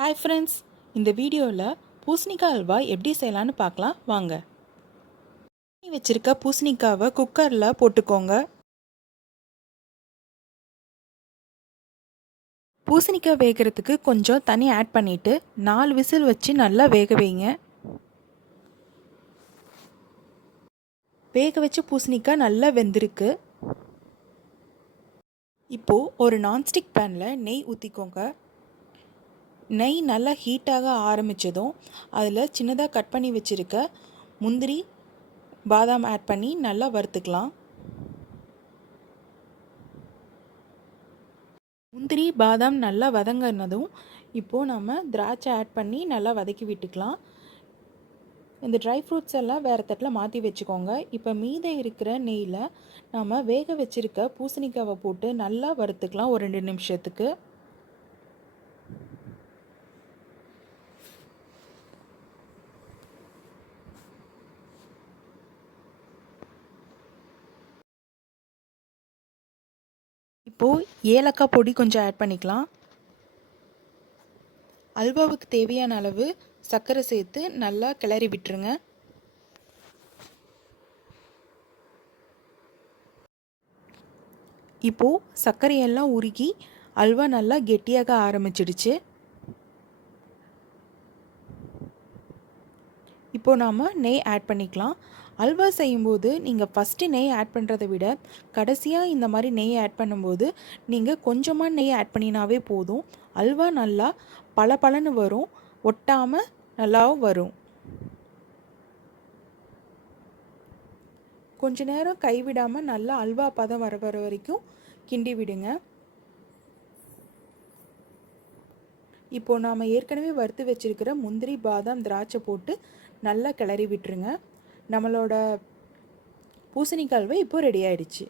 Hi friends, இந்த வீடியோவில் பூசணிக்காய் அல்வா எப்படி செய்யலான்னு பார்க்கலாம் வாங்க. வச்சுருக்க பூசணிக்காவை குக்கரில் போட்டுக்கோங்க. பூசணிக்காய் வேகிறதுக்கு கொஞ்சம் தண்ணி ஆட் பண்ணிவிட்டு 4 விசில் வச்சு நல்லா வேக வைங்க. வேக வச்ச பூசணிக்காய் நல்லா வெந்திருக்கு. இப்போது ஒரு நான்ஸ்டிக் பேனில் நெய் ஊற்றிக்கோங்க. நெய் நல்லா ஹீட்டாக ஆரம்பித்ததும் அதில் சின்னதாக கட் பண்ணி வச்சுருக்க முந்திரி பாதாம் ஆட் பண்ணி நல்லா வறுத்துக்கலாம். முந்திரி பாதாம் நல்லா வதங்கினதும் இப்போது நம்ம திராட்சை ஆட் பண்ணி நல்லா வதக்கி விட்டுக்கலாம். இந்த ட்ரை ஃப்ரூட்ஸ் எல்லாம் வேறு தட்டில் மாற்றி வச்சுக்கோங்க. இப்போ மீதம் இருக்கிற நெய்யில் நம்ம வேக வச்சுருக்க பூசணிக்காவை போட்டு நல்லா வறுத்துக்கலாம் ஒரு 2 நிமிஷத்துக்கு. இப்போது ஏலக்காய் பொடி கொஞ்சம் ஆட் பண்ணிக்கலாம். அல்வாவுக்கு தேவையான அளவு சர்க்கரை சேர்த்து நல்லா கிளறி விட்டுருங்க. இப்போது சர்க்கரையெல்லாம் உருகி அல்வா நல்லா கெட்டியாக ஆரம்பிச்சிடுச்சு. இப்போது நாம் நெய் ஆட் பண்ணிக்கலாம். அல்வா செய்யும்போது நீங்கள் ஃபஸ்ட்டு நெய் ஆட் பண்ணுறதை விட கடைசியாக இந்த மாதிரி நெய் ஆட் பண்ணும்போது நீங்கள் கொஞ்சமாக நெய் ஆட் பண்ணினாவே போதும். அல்வா நல்லா பளபளன்னு வரும், ஒட்டாமல் நல்லாவும் வரும். கொஞ்ச நேரம் கைவிடாமல் நல்லா அல்வா பதம் வர வரைக்கும் கிண்டி விடுங்க. இப்போது நாம் ஏற்கனவே வறுத்து வச்சுருக்கிற முந்திரி பாதாம் திராட்சை போட்டு நல்லா கிளறி விட்டுருங்க. நம்மளோட பூசணிக்காய் அல்வா இப்போது ரெடி ஆகிடுச்சு.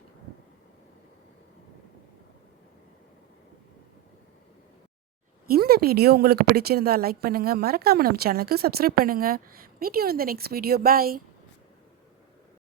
இந்த வீடியோ உங்களுக்கு பிடிச்சிருந்தா லைக் பண்ணுங்கள், மறக்காமல் நம்ம சேனலுக்கு சப்ஸ்கிரைப் பண்ணுங்கள். Meet you in the next video. Bye.